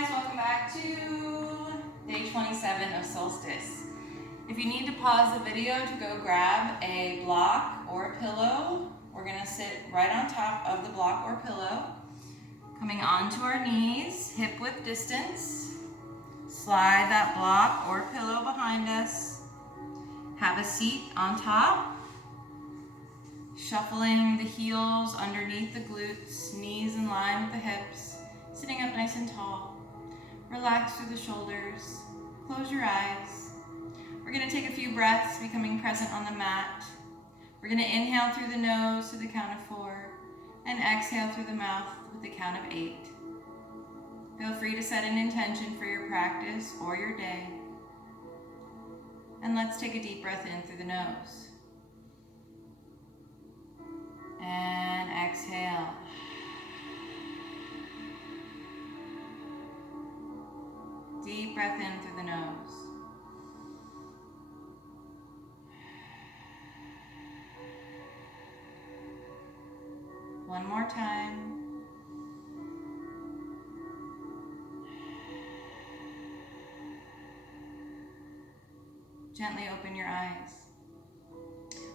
guys, welcome back to day 27 of Solstice. If you need to pause the video to go grab a block or a pillow, we're going to sit right on top of the block or pillow, coming onto our knees, hip width distance. Slide that block or pillow behind us. Have a seat on top. Shuffling the heels underneath the glutes, knees in line with the hips. Sitting up nice and tall. Relax through the shoulders. Close your eyes. We're going to take a few breaths, becoming present on the mat. We're going to inhale through the nose to the count of 4 and exhale through the mouth with the count of 8. Feel free to set an intention for your practice or your day. And let's take a deep breath in through the nose. And exhale. Deep breath in through the nose. One more time. Gently open your eyes.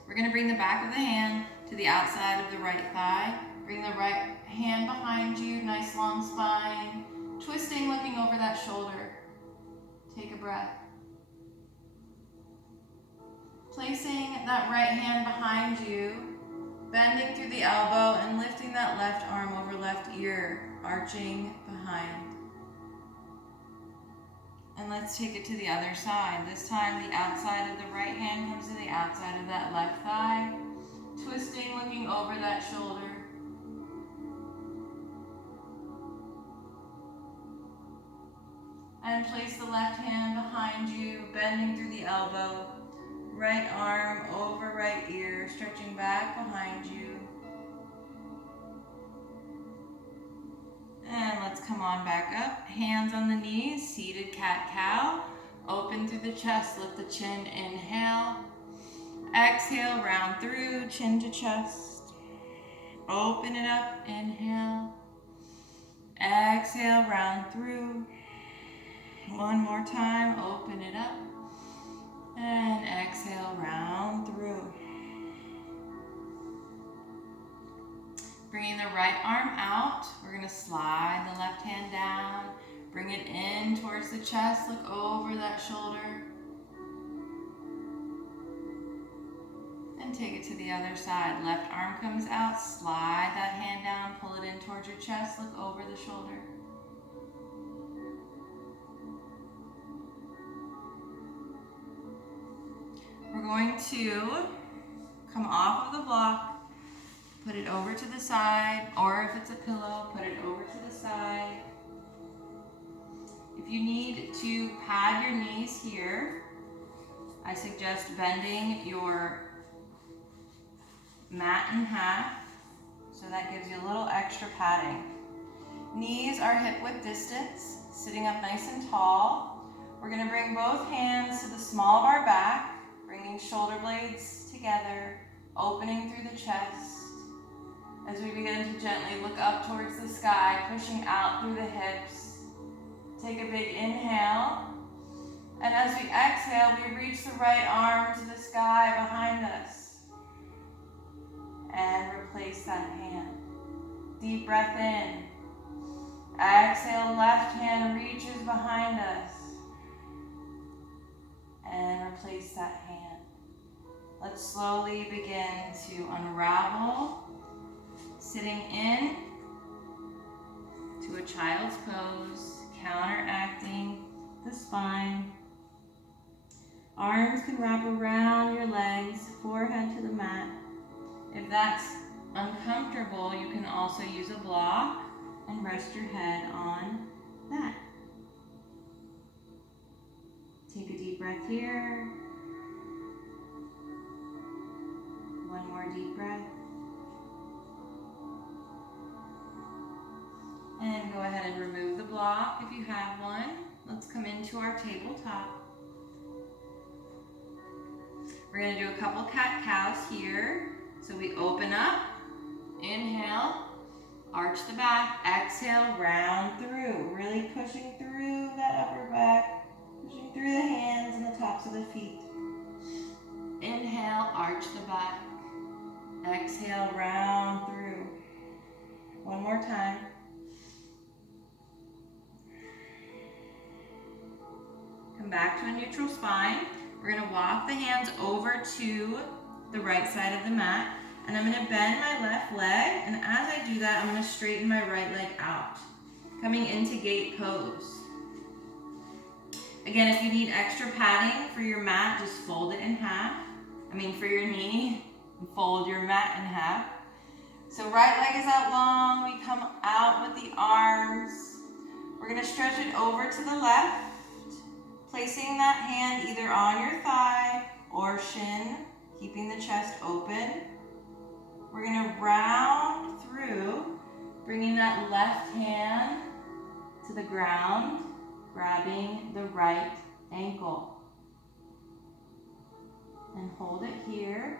We're going to bring the back of the hand to the outside of the right thigh. Bring the right hand behind you, nice long spine. Twisting, looking over that shoulder. Take a breath. Placing that right hand behind you, bending through the elbow and lifting that left arm over left ear, arching behind. And let's take it to the other side. This time the outside of the right hand comes to the outside of that left thigh. Twisting, looking over that shoulder. And place the left hand behind you, bending through the elbow. Right arm over right ear, stretching back behind you. And let's come on back up. Hands on the knees, seated cat-cow. Open through the chest, lift the chin, inhale. Exhale, round through, chin to chest. Open it up, inhale. Exhale, round through. One more time, open it up. And exhale, round through. Bringing the right arm out, we're going to slide the left hand down. Bring it in towards the chest, look over that shoulder. And take it to the other side. Left arm comes out, slide that hand down, pull it in towards your chest, look over the shoulder. We're going to come off of the block, put it over to the side, or if it's a pillow, put it over to the side. If you need to pad your knees here, I suggest bending your mat in half, so that gives you a little extra padding. Knees are hip width distance, sitting up nice and tall. We're going to bring both hands to the small of our back, bringing shoulder blades together, opening through the chest. As we begin to gently look up towards the sky, pushing out through the hips. Take a big inhale. And as we exhale, we reach the right arm to the sky behind us. And replace that hand. Deep breath in. Exhale, left hand reaches behind us. And replace that hand. Let's slowly begin to unravel, sitting in to a child's pose, counteracting the spine. Arms can wrap around your legs, forehead to the mat. If that's uncomfortable, you can also use a block and rest your head on that. Take a deep breath here. One more deep breath. And go ahead and remove the block if you have one. Let's come into our tabletop. We're going to do a couple cat-cows here. So we open up, inhale, Arch the back. Exhale, round through. Really pushing through that upper back. Pushing through the hands and the tops of the feet. Inhale, arch the back. Exhale, round through. One more time. Come back to a neutral spine. We're going to walk the hands over to the right side of the mat. And I'm going to bend my left leg. And as I do that, I'm going to straighten my right leg out. Coming into gate pose. Again, if you need extra padding for your mat, just fold it in half. For your knee, fold your mat in half. So right leg is out long. We come out with the arms. We're going to stretch it over to the left, placing that hand either on your thigh or shin, keeping the chest open. We're going to round through, bringing that left hand to the ground, grabbing the right ankle. And hold it here.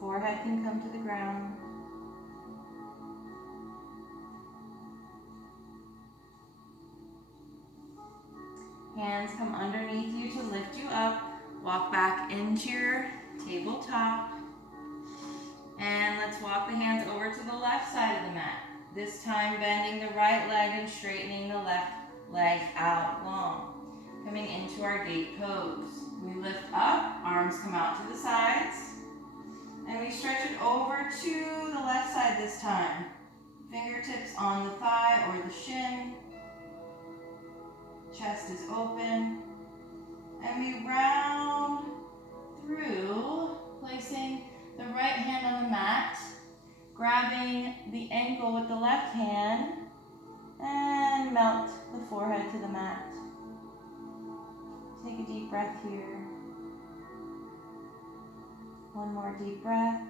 Forehead can come to the ground. Hands come underneath you to lift you up. Walk back into your tabletop. And let's walk the hands over to the left side of the mat. This time bending the right leg and straightening the left leg out long. Coming into our gate pose. We lift up, arms come out to the sides, and we stretch it over to the left side this time. Fingertips on the thigh or the shin. Chest is open. And we round through, placing the right hand on the mat, grabbing the ankle with the left hand, and melt the forehead to the mat. Take a deep breath here. One more deep breath.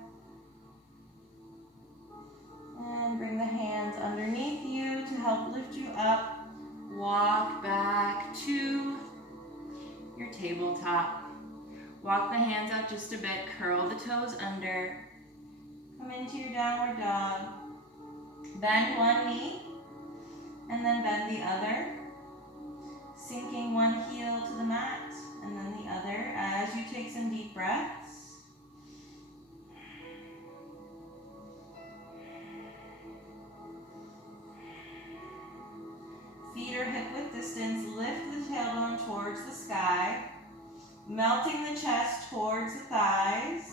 And bring the hands underneath you to help lift you up. Walk back to your tabletop. Walk the hands up just a bit. Curl the toes under. Come into your downward dog. Bend one knee and then bend the other. Sinking one heel to the mat and then the other as you take some deep breaths. Feet are hip width distance. Lift the tailbone towards the sky. Melting the chest towards the thighs.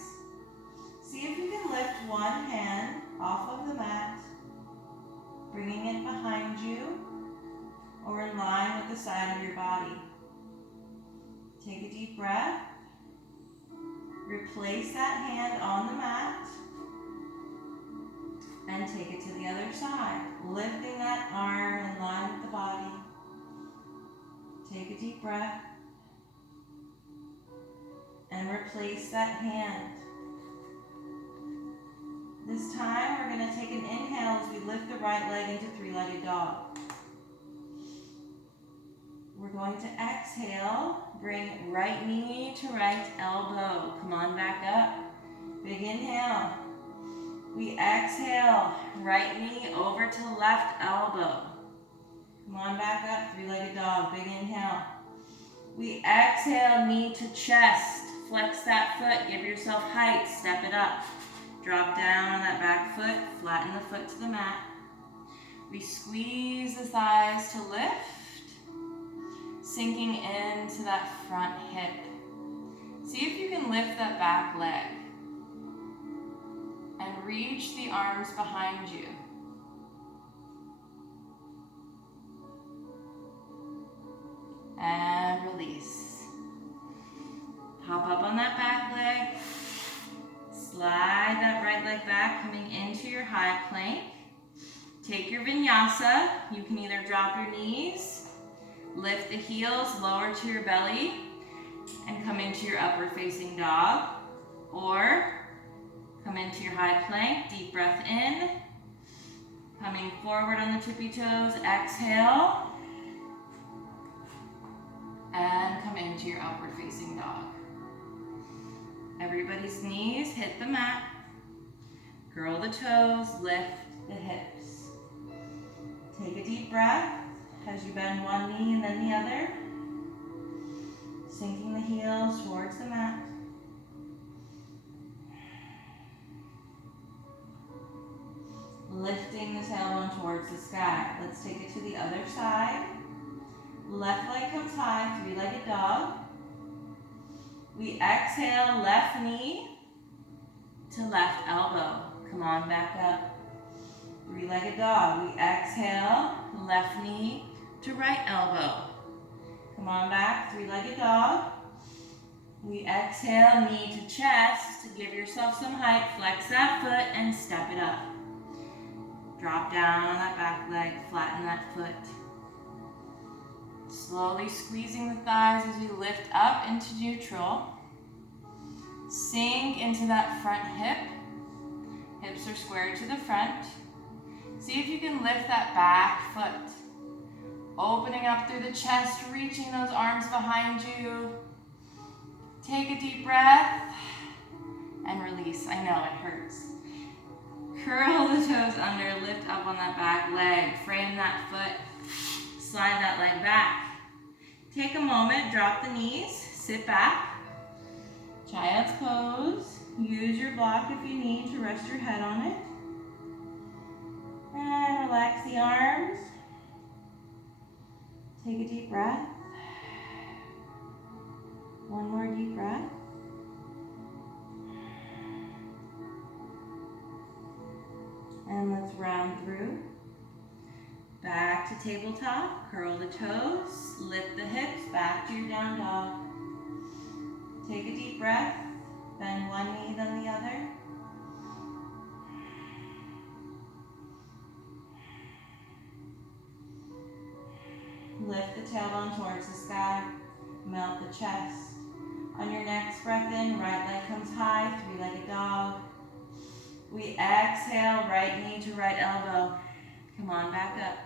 See if you can lift one hand off of the mat. Bringing it behind you or in line with the side of your body. Take a deep breath. Replace that hand on the mat. And take it to the other side. Lifting that arm in line with the body. Take a deep breath. And replace that hand. This time we're going to take an inhale as we lift the right leg into three-legged dog. We're going to exhale, bring right knee to right elbow. Come on back up. Big inhale. We exhale, right knee over to left elbow. Come on back up, three-legged dog. Big inhale. We exhale, knee to chest. Flex that foot, give yourself height, step it up. Drop down on that back foot, flatten the foot to the mat. We squeeze the thighs to lift, sinking into that front hip. See if you can lift that back leg and reach the arms behind you. And release. Hop up on that back leg. Slide that right leg back, coming into your high plank. Take your vinyasa. You can either drop your knees, lift the heels, lower to your belly, and come into your upward facing dog. Or come into your high plank, deep breath in. Coming forward on the tippy toes, exhale. And come into your upward facing dog. Everybody's knees hit the mat. Curl the toes, lift the hips. Take a deep breath as you bend one knee and then the other. Sinking the heels towards the mat. Lifting the tailbone towards the sky. Let's take it to the other side. Left leg comes high, three-legged dog. We exhale, left knee to left elbow. Come on back up. Three-legged dog. We exhale, left knee to right elbow. Come on back, three-legged dog. We exhale, knee to chest. Give yourself some height, flex that foot and step it up. Drop down on that back leg, flatten that foot. Slowly squeezing the thighs as you lift up into neutral. Sink into that front hip. Hips are squared to the front. See if you can lift that back foot. Opening up through the chest, reaching those arms behind you. Take a deep breath and release. I know it hurts. Curl the toes under, lift up on that back leg. Frame that foot, slide that leg back. Take a moment, drop the knees, sit back. Child's pose. Use your block if you need to rest your head on it. And relax the arms. Take a deep breath. One more deep breath. And let's round through. Back to tabletop. Curl the toes. Lift the hips. Back to your down dog. Take a deep breath. Bend one knee, then the other. Lift the tailbone towards the sky. Melt the chest. On your next breath in, right leg comes high, three-legged dog. We exhale, right knee to right elbow. Come on, back up.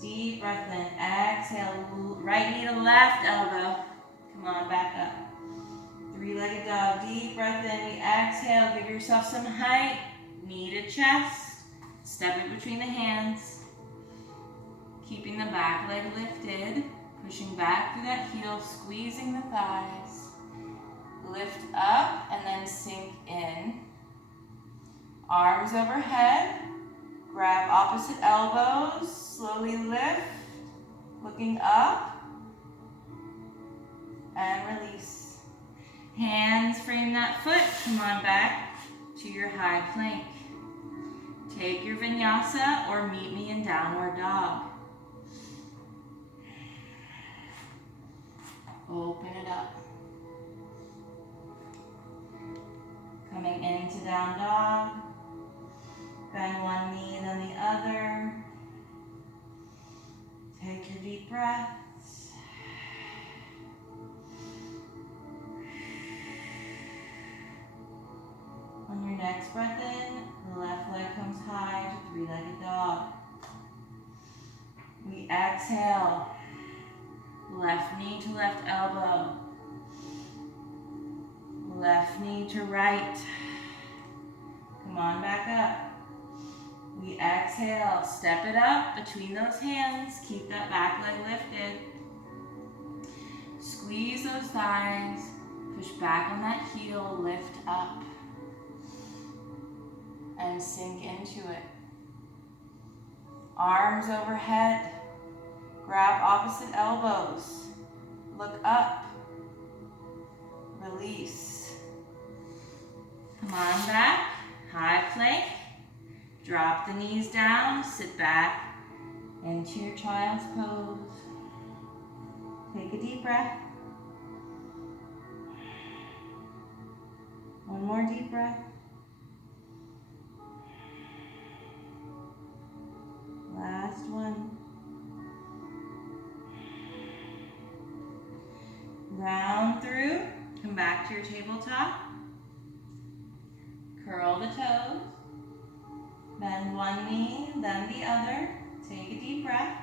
Deep breath in. Exhale, right knee to left elbow. Come on, back up. Three-legged dog. Deep breath in. We exhale. Give yourself some height. Knee to chest. Step it between the hands. Keeping the back leg lifted. Pushing back through that heel. Squeezing the thighs. Lift up and then sink in. Arms overhead. Grab opposite elbows. Slowly lift. Looking up. And release. Hands frame that foot. Come on back to your high plank. Take your vinyasa or meet me in downward dog. Open it up. Coming into down dog. Bend one knee, then the other. Take your deep breaths. On your next breath in, the left leg comes high to three-legged dog. We exhale. Left knee to left elbow. Left knee to right. Come on back up. We exhale, step it up between those hands. Keep that back leg lifted. Squeeze those thighs. Push back on that heel, lift up. And sink into it. Arms overhead. Grab opposite elbows. Look up. Release. Come on back. High plank. Drop the knees down. Sit back into your child's pose. Take a deep breath. One more deep breath. Last one. Round through. Come back to your tabletop. Curl the toes. Bend one knee, then the other. Take a deep breath.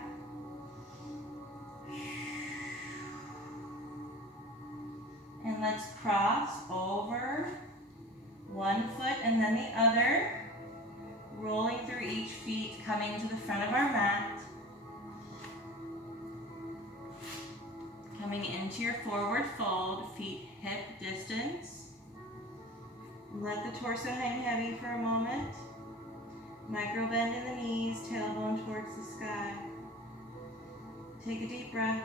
And let's cross over one foot and then the other. rolling through each feet, coming to the front of our mat. Coming into your forward fold, feet hip distance. Let the torso hang heavy for a moment. Micro bend in the knees, tailbone towards the sky. Take a deep breath.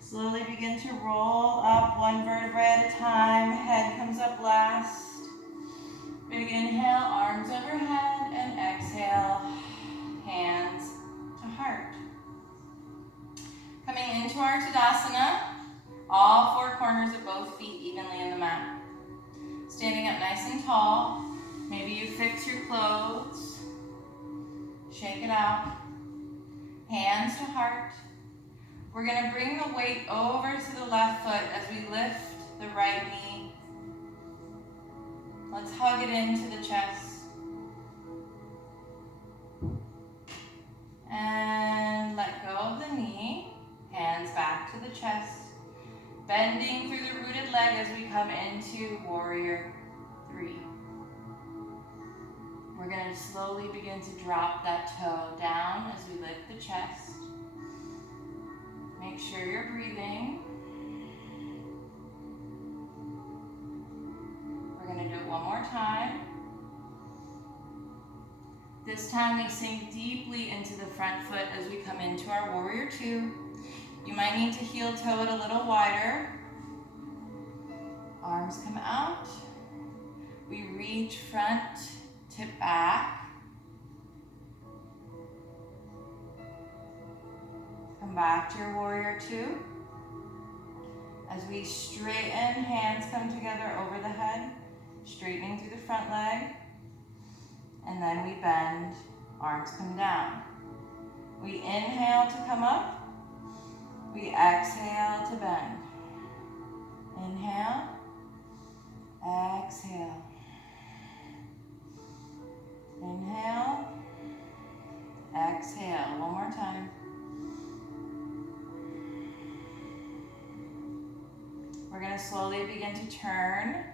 Slowly begin to roll up one vertebrae at a time. Head comes up last. Big inhale, arms overhead, and exhale, hands to heart. Coming into our Tadasana, all four corners of both feet evenly in the mat. Standing up nice and tall. Maybe you fix your clothes. Shake it out. Hands to heart. We're going to bring the weight over to the left foot as we lift the right knee. Let's hug it into the chest. And let go of the knee. Hands back to the chest. Bending through the rooted leg as we come into Warrior 3. We're going to slowly begin to drop that toe down as we lift the chest. Make sure you're breathing. We're going to do it one more time. This time we sink deeply into the front foot as we come into our Warrior 2. You might need to heel toe it a little wider. Arms come out. We reach front, tip back. Come back to your Warrior 2. As we straighten, hands come together over the head, straightening through the front leg. And then we bend, arms come down. We inhale to come up. We exhale to bend. Inhale, exhale. Inhale, exhale. One more time. We're going to slowly begin to turn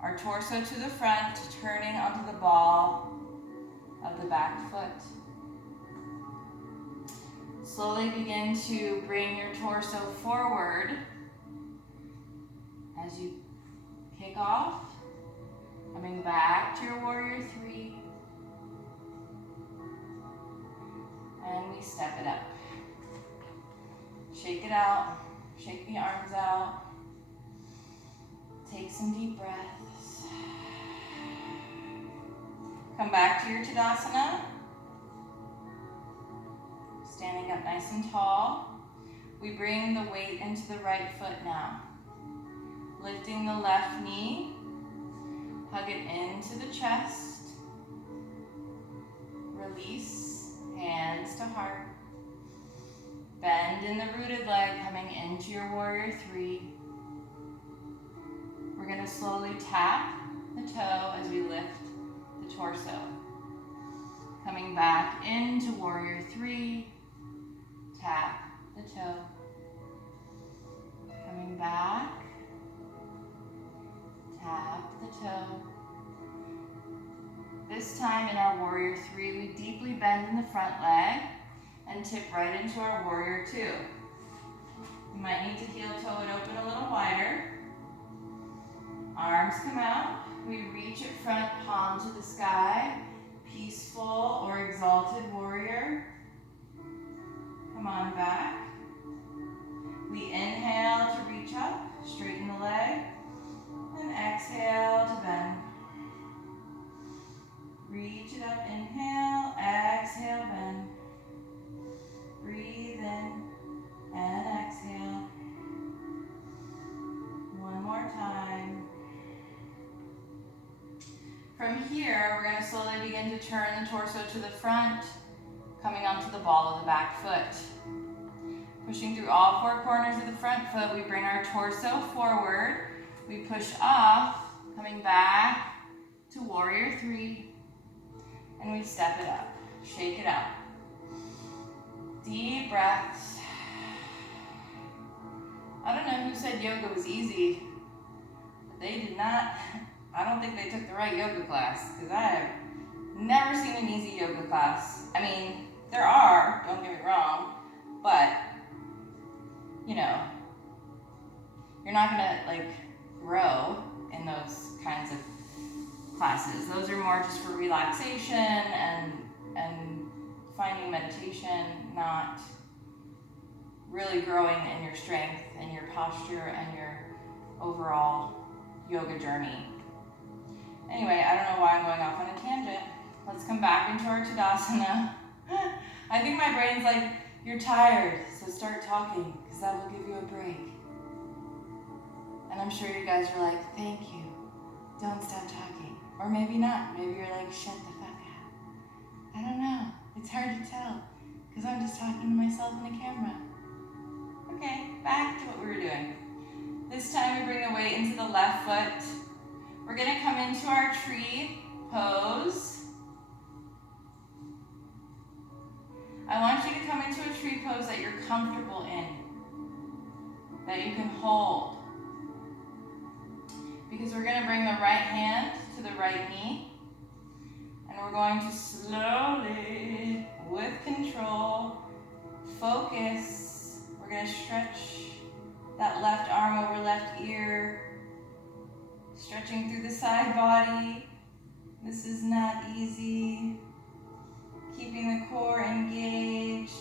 our torso to the front, turning onto the ball of the back foot. Slowly begin to bring your torso forward as you kick off, coming back to your Warrior 3, and we step it up. Shake it out, shake the arms out, take some deep breaths. Come back to your Tadasana. Standing up nice and tall. We bring the weight into the right foot now. Lifting the left knee. Hug it into the chest. Release. Hands to heart. Bend in the rooted leg coming into your Warrior 3. We're going to slowly tap the toe as we lift the torso. Coming back into Warrior 3. Tap the toe. Coming back. Tap the toe. This time in our Warrior 3, we deeply bend in the front leg and tip right into our Warrior 2. You might need to heel toe it open a little wider. Arms come out. We reach at front, palm to the sky. Peaceful or exalted warrior. Come on back. We inhale to reach up, straighten the leg, and exhale to bend. Reach it up, inhale, exhale, bend. Breathe in and exhale. One more time. From here, we're going to slowly begin to turn the torso to the front, coming onto the ball of the back foot. Pushing through all four corners of the front foot, we bring our torso forward. We push off, coming back to Warrior 3, and we step it up. Shake it out. Deep breaths. I don't know who said yoga was easy, but they did not. I don't think they took the right yoga class, because I have Never seen an easy yoga class. I mean, there are, don't get me wrong, but, you know, you're not gonna like grow in those kinds of classes. Those are more just for relaxation and finding meditation, not really growing in your strength and your posture and your overall yoga journey. Anyway, I don't know why I'm going off on a tangent. Let's come back into our Tadasana. I think my brain's like, you're tired, so start talking, because that will give you a break. And I'm sure you guys are like, thank you, don't stop talking. Or maybe not, maybe you're like, shut the fuck up. I don't know, it's hard to tell, because I'm just talking to myself in a camera. Okay, back to what we were doing. This time we bring the weight into the left foot. We're gonna come into our tree pose. I want you to come into a tree pose that you're comfortable in, that you can hold. Because we're gonna bring the right hand to the right knee, and we're going to slowly, with control, focus. We're gonna stretch that left arm over left ear, stretching through the side body. This is not easy. Keeping the core engaged.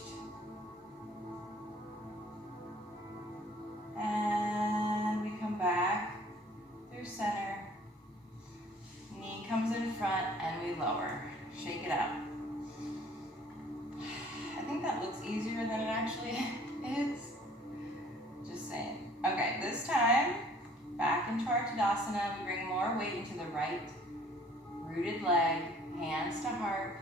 And we come back through center. Knee comes in front and we lower. Shake it out. I think that looks easier than it actually is. Just saying. Okay, this time, back into our Tadasana. We bring more weight into the right rooted leg, hands to heart.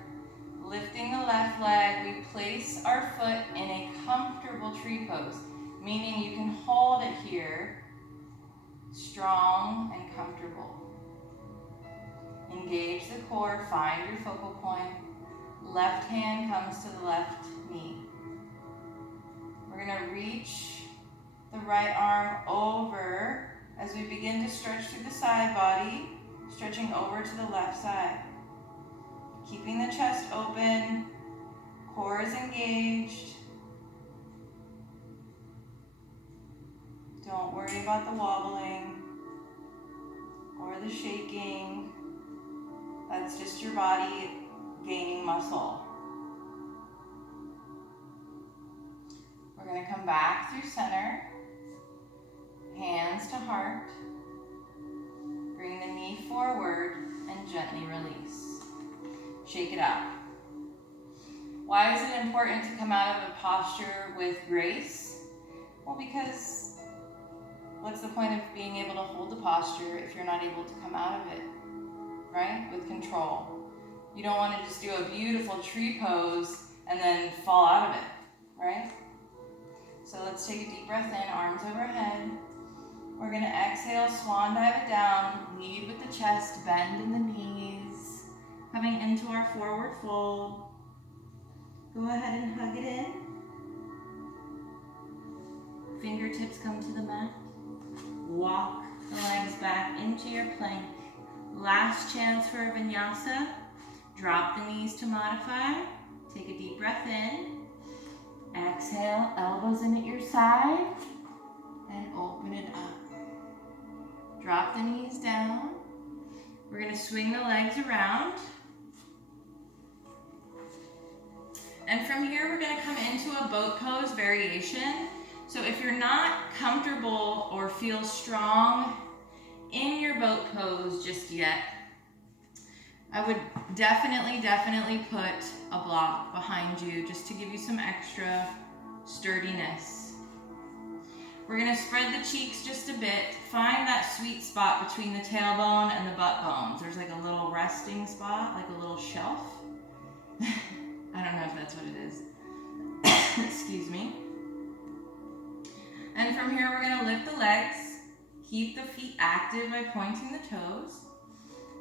Lifting the left leg, we place our foot in a comfortable tree pose, meaning you can hold it here, strong and comfortable. Engage the core, find your focal point. Left hand comes to the left knee. We're gonna reach the right arm over as we begin to stretch through the side body, stretching over to the left side. Keeping the chest open, core is engaged. Don't worry about the wobbling or the shaking. That's just your body gaining muscle. We're going to come back through center, hands to heart. Bring the knee forward and gently release. Shake it out. Why is it important to come out of a posture with grace? Well, because what's the point of being able to hold the posture if you're not able to come out of it, right? With control. You don't want to just do a beautiful tree pose and then fall out of it, right? So let's take a deep breath in, arms overhead. We're going to exhale, swan dive it down, lead with the chest, bend in the knees. Coming into our forward fold. Go ahead and hug it in. Fingertips come to the mat. Walk the legs back into your plank. Last chance for a vinyasa. Drop the knees to modify. Take a deep breath in. Exhale, elbows in at your side. And open it up. Drop the knees down. We're going to swing the legs around. And from here, we're going to come into a boat pose variation. So if you're not comfortable or feel strong in your boat pose just yet, I would definitely put a block behind you just to give you some extra sturdiness. We're going to spread the cheeks just a bit. Find that sweet spot between the tailbone and the butt bones. There's like a little resting spot, like a little shelf. I don't know if that's what it is. Excuse me. And from here, we're going to lift the legs. Keep the feet active by pointing the toes.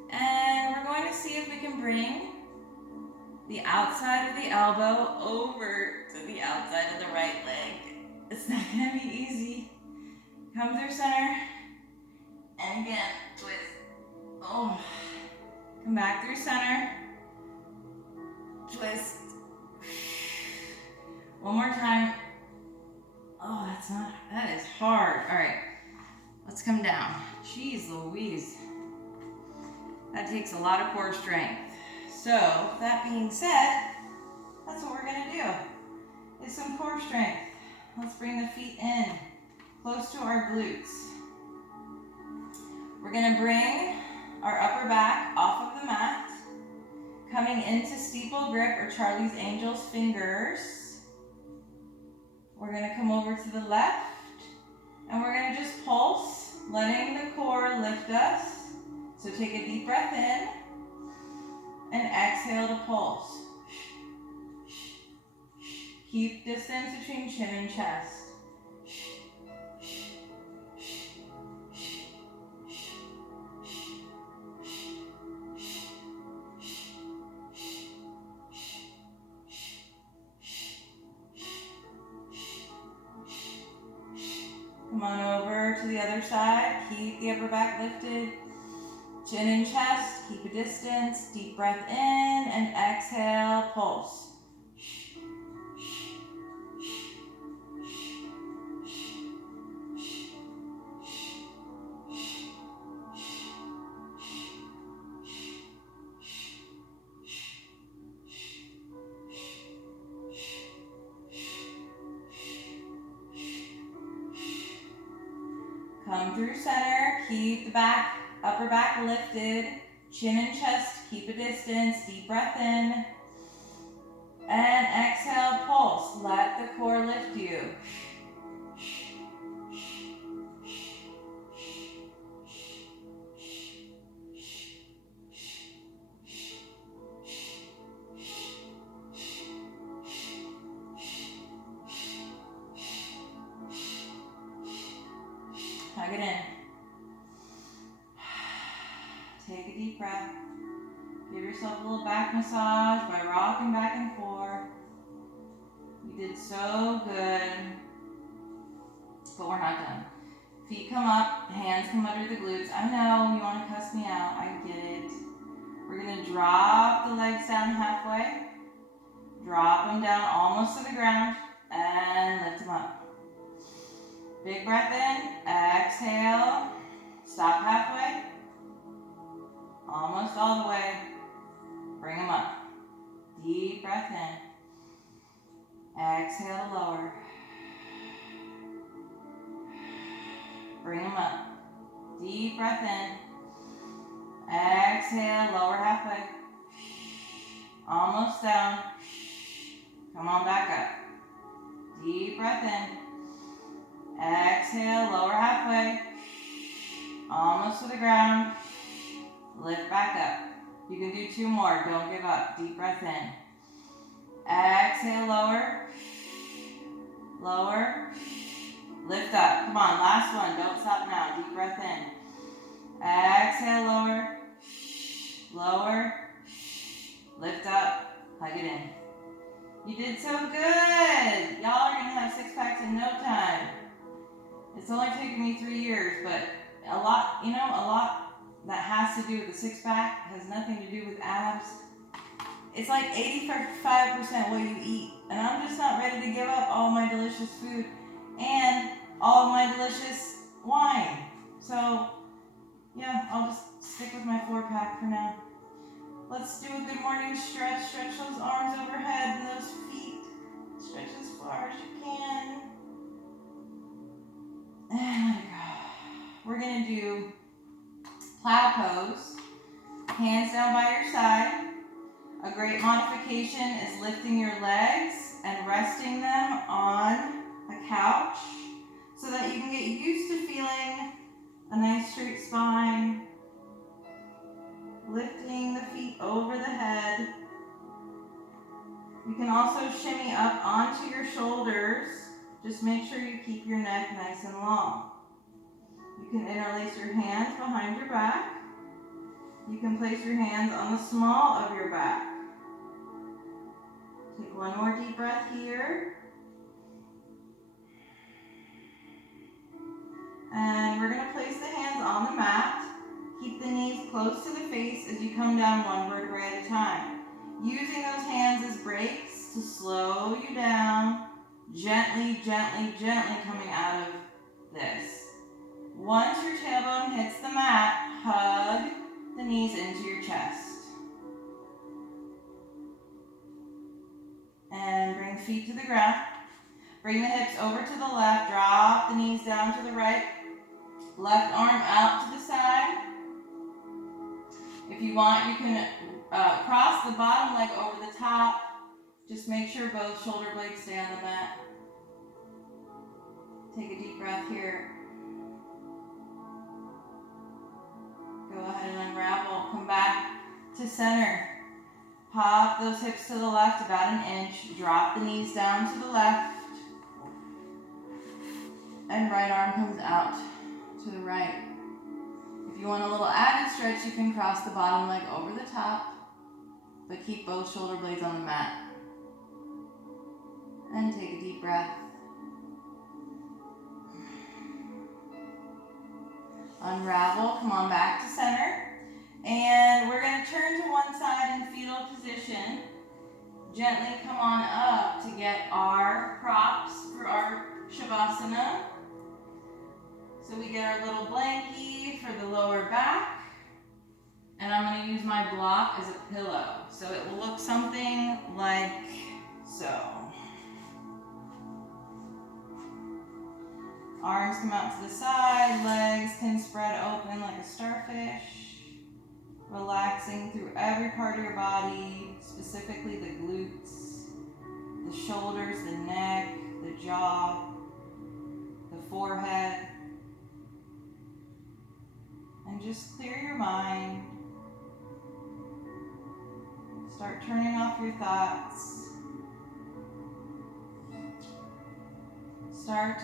And we're going to see if we can bring the outside of the elbow over to the outside of the right leg. It's not going to be easy. Come through center. And again, twist. Oh. Come back through center. twist. One more time. Oh, that is hard. All right, let's come down. Jeez Louise. That takes a lot of core strength. So, that being said, that's what we're gonna do, is some core strength. Let's bring the feet in, close to our glutes. We're gonna bring our upper back off of the mat, coming into steeple grip or Charlie's Angels fingers. We're gonna come over to the left, and we're gonna just pulse, letting the core lift us. So take a deep breath in, and exhale to pulse. Keep distance between chin and chest. Come on over to the other side. Keep the upper back lifted. Chin and chest, keep a distance. Deep breath in and exhale, pulse. Come through center, keep the upper back lifted, chin and chest, keep a distance, deep breath in, and exhale, pulse. Let the core lift you. Hug it in. Take a deep breath. Give yourself a little back massage by rocking back and forth. You did so good. But we're not done. Feet come up, hands come under the glutes. I know you want to cuss me out. I get it. We're going to drop the legs down halfway. Drop them down almost to the ground and lift them up. Big breath in, exhale, stop halfway, almost all the way, bring them up. Deep breath in, exhale to lower, bring them up. Deep breath in, exhale, lower halfway, almost down, come on back up. Deep breath in. Exhale, lower halfway, almost to the ground, lift back up. You can do two more, don't give up. Deep breath in. Exhale, lower, lower, lift up. Come on, last one, don't stop now. Deep breath in. Exhale, lower, lower, lift up, hug it in. You did so good. Y'all are gonna have six packs in no time. It's only taken me 3 years, but a lot that has to do with the six pack has nothing to do with abs. It's like 85% what you eat. And I'm just not ready to give up all my delicious food and all of my delicious wine. So, yeah, I'll just stick with my 4-pack for now. Let's do a good morning stretch. Stretch those arms overhead and those feet. Stretch as far as you can. And let it go. We're going to do plow pose. Hands down by your side. A great modification is lifting your legs and resting them on a couch so that you can get used to feeling a nice straight spine. Lifting the feet over the head. You can also shimmy up onto your shoulders. Just make sure you keep your neck nice and long. You can interlace your hands behind your back. You can place your hands on the small of your back. Take one more deep breath here. And we're going to place the hands on the mat. Keep the knees close to the face as you come down one vertebrae at a time. Using those hands as brakes to slow you down, gently, gently, gently coming out of this. Once your tailbone hits the mat, hug the knees into your chest. And bring feet to the ground. Bring the hips over to the left, drop the knees down to the right. Left arm out to the side. If you want, you can cross the bottom leg over the top. Just make sure both shoulder blades stay on the mat. Take a deep breath here. Go ahead and unravel. Come back to center. Pop those hips to the left about an inch. Drop the knees down to the left. And right arm comes out to the right. If you want a little added stretch, you can cross the bottom leg over the top, but keep both shoulder blades on the mat. And take a deep breath. Unravel, come on back to center. And we're going to turn to one side in fetal position. Gently come on up to get our props for our Shavasana. So we get our little blankie for the lower back. And I'm going to use my block as a pillow. So it will look something like so. Arms come out to the side, legs can spread open like a starfish. Relaxing through every part of your body, specifically the glutes, the shoulders, the neck, the jaw, the forehead. And just clear your mind. Start turning off your thoughts. Start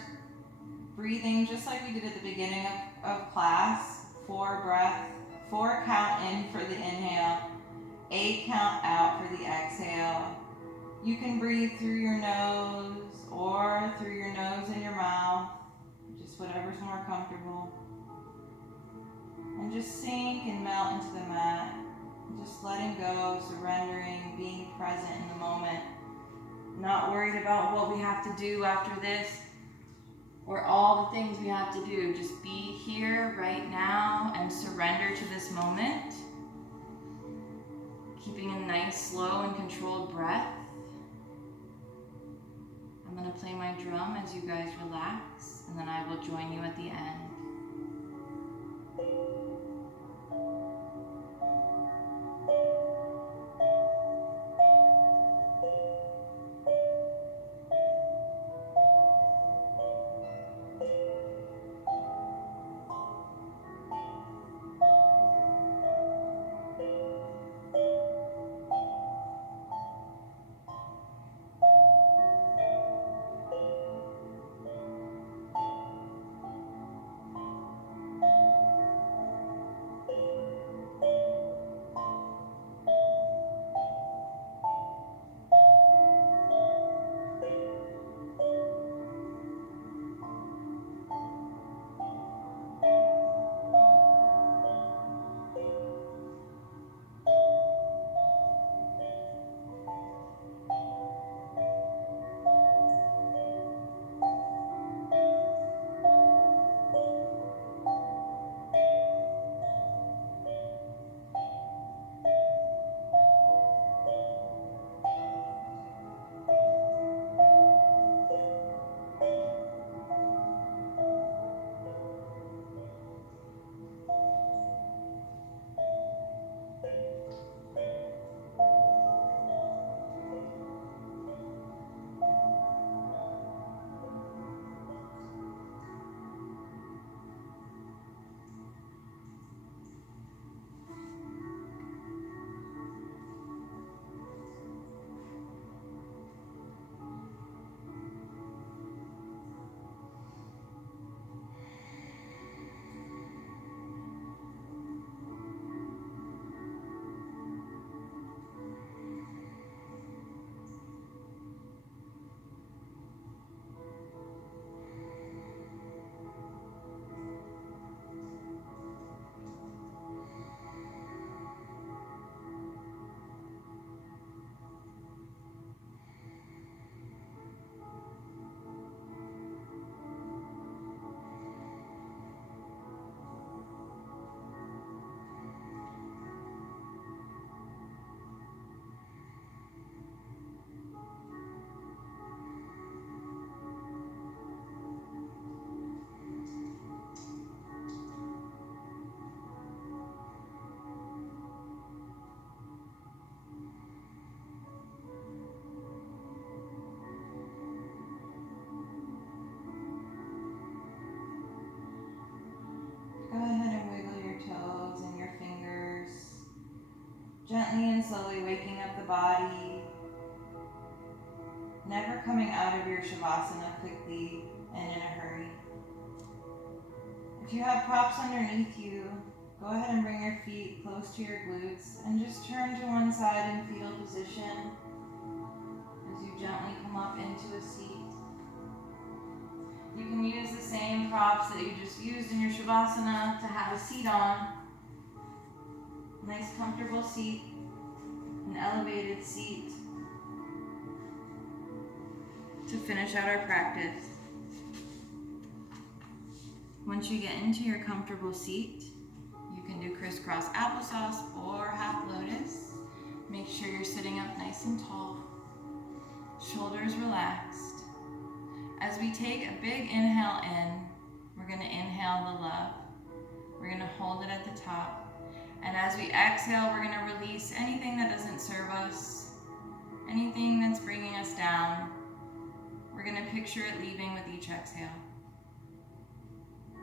breathing just like we did at the beginning of class. 4 breath, 4 count in for the inhale, 8 count out for the exhale. You can breathe through your nose or through your nose and your mouth, just whatever's more comfortable. And just sink and melt into the mat. Just letting go, surrendering, being present in the moment. Not worried about what we have to do after this or all the things we have to do. Just be here right now and surrender to this moment. Keeping a nice, slow, and controlled breath. I'm going to play my drum as you guys relax, and then I will join you at the end. slowly waking up the body. Never coming out of your Shavasana quickly and in a hurry. If you have props underneath you, go ahead and bring your feet close to your glutes and just turn to one side in fetal position as you gently come up into a seat. You can use the same props that you just used in your Shavasana to have a seat on. Nice comfortable seat, an elevated seat to finish out our practice. Once you get into your comfortable seat, you can do crisscross applesauce or half lotus. Make sure you're sitting up nice and tall, shoulders relaxed. As we take a big inhale in, we're going to inhale the love. We're going to hold it at the top. And as we exhale, we're going to release anything that doesn't serve us, anything that's bringing us down. We're going to picture it leaving with each exhale.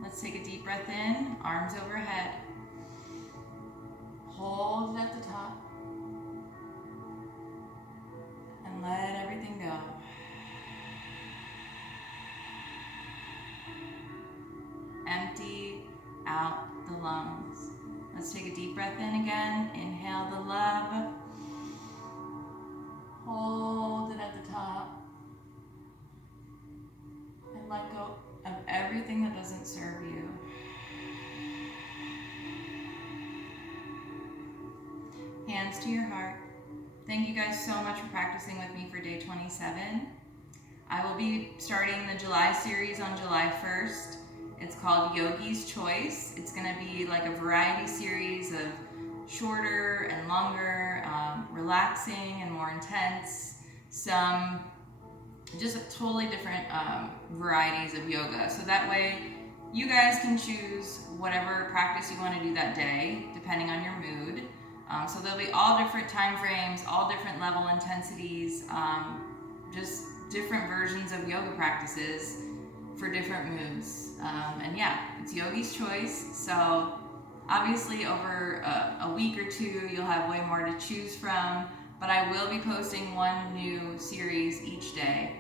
Let's take a deep breath in, arms overhead. Hold it at the top. And let everything go. Empty out the lungs. Let's take a deep breath in again. Inhale the love. Hold it at the top. And let go of everything that doesn't serve you. Hands to your heart. Thank you guys so much for practicing with me for day 27. I will be starting the July series on July 1st. It's called Yogi's Choice. It's going to be like a variety series of shorter and longer, relaxing and more intense, some just totally different varieties of yoga. So that way you guys can choose whatever practice you want to do that day, depending on your mood. So there'll be all different time frames, all different level intensities, just different versions of yoga practices for different moods. And yeah, it's Yogi's Choice. So obviously over a week or two, you'll have way more to choose from, but I will be posting one new series each day.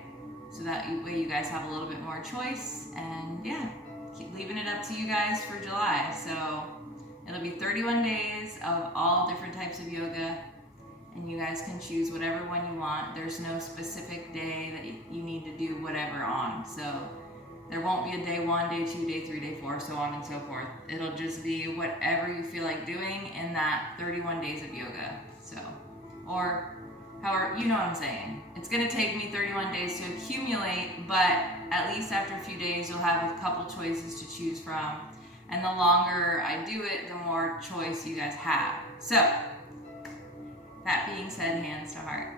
So that way you guys have a little bit more choice, and yeah, keep leaving it up to you guys for July. So it'll be 31 days of all different types of yoga, and you guys can choose whatever one you want. There's no specific day that you need to do whatever on. So there won't be a day 1, day 2, day 3, day 4, so on and so forth. It'll just be whatever you feel like doing in that 31 days of yoga. So, or however, you know what I'm saying. It's gonna take me 31 days to accumulate, but at least after a few days, you'll have a couple choices to choose from. And the longer I do it, the more choice you guys have. So, that being said, hands to heart.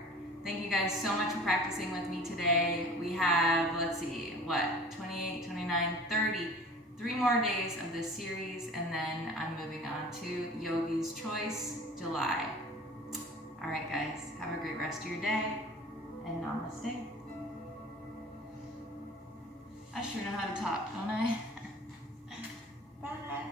Thank you guys so much for practicing with me today. We have, let's see, 28, 29, 30, 3 more days of this series, and then I'm moving on to Yogi's Choice, July. All right, guys, have a great rest of your day, and namaste. I sure know how to talk, don't I? Bye.